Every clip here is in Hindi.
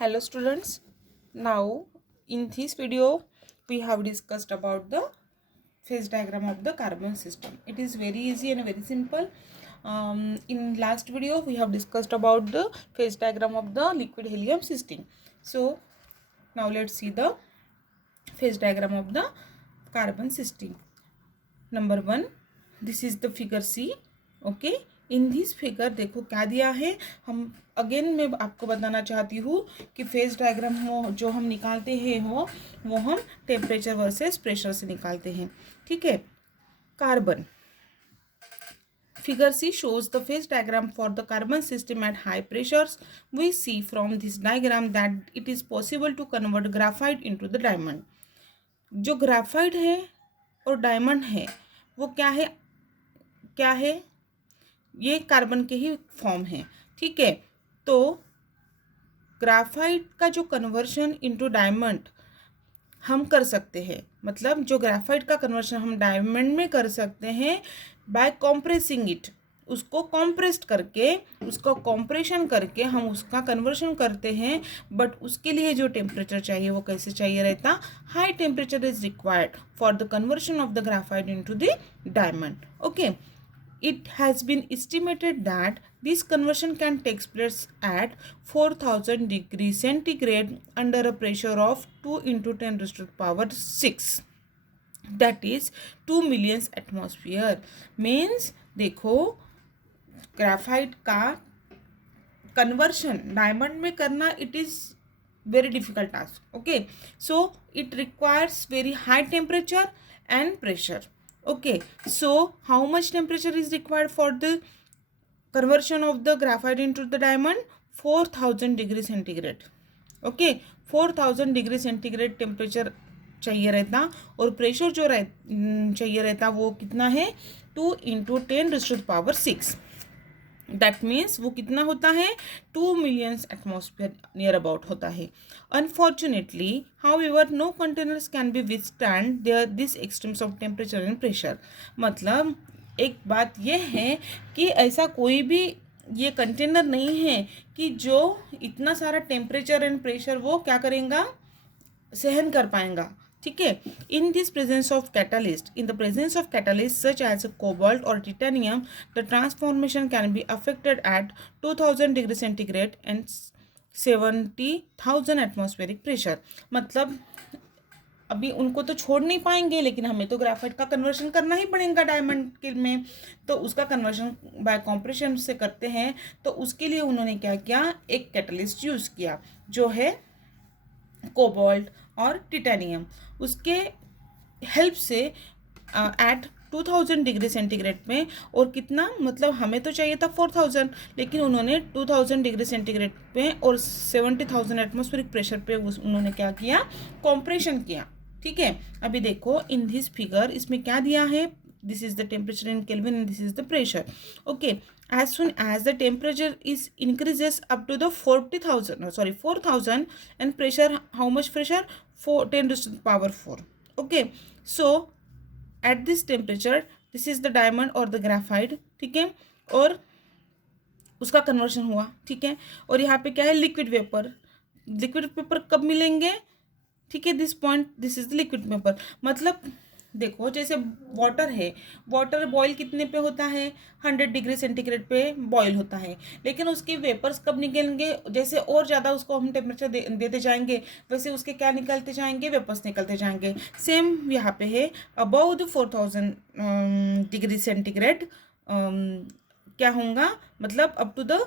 Hello students, now in this video we have discussed about the phase diagram of the carbon system. It is very easy and very simple. In last video we have discussed about the phase diagram of the liquid helium system. So now let's see the phase diagram of the carbon system. Number 1, this is the figure C. Okay, in this figure देखो क्या दिया है. हम अगेन मैं आपको बताना चाहती हूँ कि फेज डायग्राम हो जो हम निकालते हैं वो हम टेम्परेचर वर्सेस प्रेशर से निकालते हैं. ठीक है. Carbon figure C shows the phase diagram for the carbon system at high pressures. We see from this diagram that it is possible to convert graphite into the diamond. जो ग्राफाइट है और डायमंड है वो क्या है ये कार्बन के ही फॉर्म है. ठीक है. तो ग्राफाइट का जो कन्वर्शन इनटू डायमंड हम कर सकते हैं, मतलब जो ग्राफाइट का कन्वर्शन हम डायमंड में कर सकते हैं बाय कॉम्प्रेसिंग इट. उसको कॉम्प्रेस्ड करके उसको कॉम्प्रेशन करके हम उसका कन्वर्शन करते हैं. बट उसके लिए जो टेम्परेचर चाहिए वो कैसे चाहिए रहता. High temperature is required for the conversion of the graphite into the diamond. Okay. It has been estimated that this conversion can take place at 4000 degrees centigrade under a pressure of 2 into 10 raised to the power 6. That is 2 million atmosphere. Means देखो ग्राफाइट का कन्वर्शन डायमंड में करना it is very difficult task. Okay, so it requires very high temperature and pressure. Okay, so how much temperature is required for the conversion of the graphite into the diamond? 4000 degree centigrade. Okay, 4000 degree centigrade temperature चाहिए रहता और प्रेशर जो चाहिए रहता वो कितना है 2 into 10 raised to the power 6. That means वो कितना होता है 2 मिलियंस एटमॉस्फेयर नियर अबाउट होता है. Unfortunately however no containers can be withstand there this extremes of temperature and pressure. मतलब एक बात यह है कि ऐसा कोई भी ये कंटेनर नहीं है कि जो इतना सारा टेम्परेचर एंड प्रेशर वो क्या करेगा सहन कर पाएगा. ठीक है. In this presence of catalyst in the presence of catalyst such as cobalt और titanium the transformation can be affected at 2000 degree centigrade and 70,000 atmospheric pressure. मतलब अभी उनको तो छोड़ नहीं पाएंगे लेकिन हमें तो ग्राफाइट का कन्वर्शन करना ही पड़ेगा डायमंड के में. तो उसका कन्वर्शन बाय कॉम्प्रेशन से करते हैं. तो उसके लिए उन्होंने क्या किया एक कैटलिस्ट यूज़ किया जो है कोबाल्ट और टिटेनियम. उसके हेल्प से एट 2000 डिग्री सेंटीग्रेड में और कितना मतलब हमें तो चाहिए था 4000 लेकिन उन्होंने 2000 डिग्री सेंटीग्रेड पे और 70,000 एटमॉस्फेरिक प्रेशर पे उन्होंने क्या किया कॉम्प्रेशन किया. ठीक है. अभी देखो इन दिस फिगर इसमें क्या दिया है. This is the temperature in kelvin and this is the pressure. Okay. As soon as the temperature is increases up to the 4000 and pressure, how much pressure 10 raised to the power 4. Okay, so at this temperature this is the diamond or the graphite. ठीक है. और उसका कन्वर्शन हुआ. ठीक है. और यहाँ पे क्या है लिक्विड वेपर कब मिलेंगे. ठीक है. This point this is the liquid vapour. मतलब देखो जैसे वाटर है, वाटर बॉईल कितने पे होता है 100 डिग्री सेंटीग्रेड पे बॉईल होता है. लेकिन उसके वेपर्स कब निकलेंगे जैसे और ज़्यादा उसको हम टेम्परेचर देते जाएंगे वैसे उसके क्या निकलते जाएंगे वेपर्स निकलते जाएंगे. सेम यहाँ पे है अबव द 4000 डिग्री सेंटीग्रेड क्या होगा मतलब up to the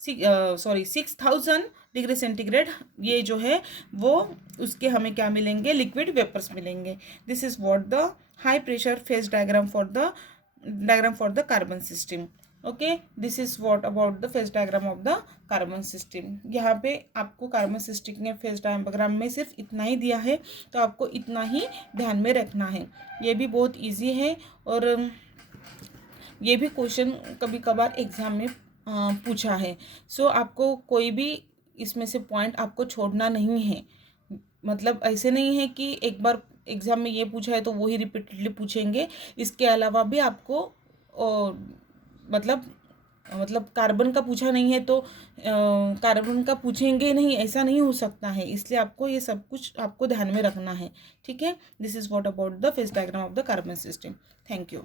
6000 degree centigrade ये जो है वो उसके हमें क्या मिलेंगे लिक्विड वेपर्स मिलेंगे. This is what the high pressure phase diagram for the carbon system. Okay. This is what about the phase diagram of the carbon system. यहाँ पे आपको कार्बन सिस्टम के फेज डायग्राम में सिर्फ इतना ही दिया है तो आपको इतना ही ध्यान में रखना है. ये भी बहुत ईजी है और ये भी क्वेश्चन कभी कभार एग्जाम में पूछा है. सो आपको कोई भी इसमें से पॉइंट आपको छोड़ना नहीं है. मतलब ऐसे नहीं है कि एक बार एग्जाम में ये पूछा है तो वही रिपीटेडली पूछेंगे. इसके अलावा भी आपको मतलब मतलब कार्बन का पूछा नहीं है तो कार्बन का पूछेंगे नहीं, ऐसा नहीं हो सकता है। इसलिए आपको ये सब कुछ आपको ध्यान में रखना है। ठीक है, this is what about the phase diagram of the carbon system. Thank you.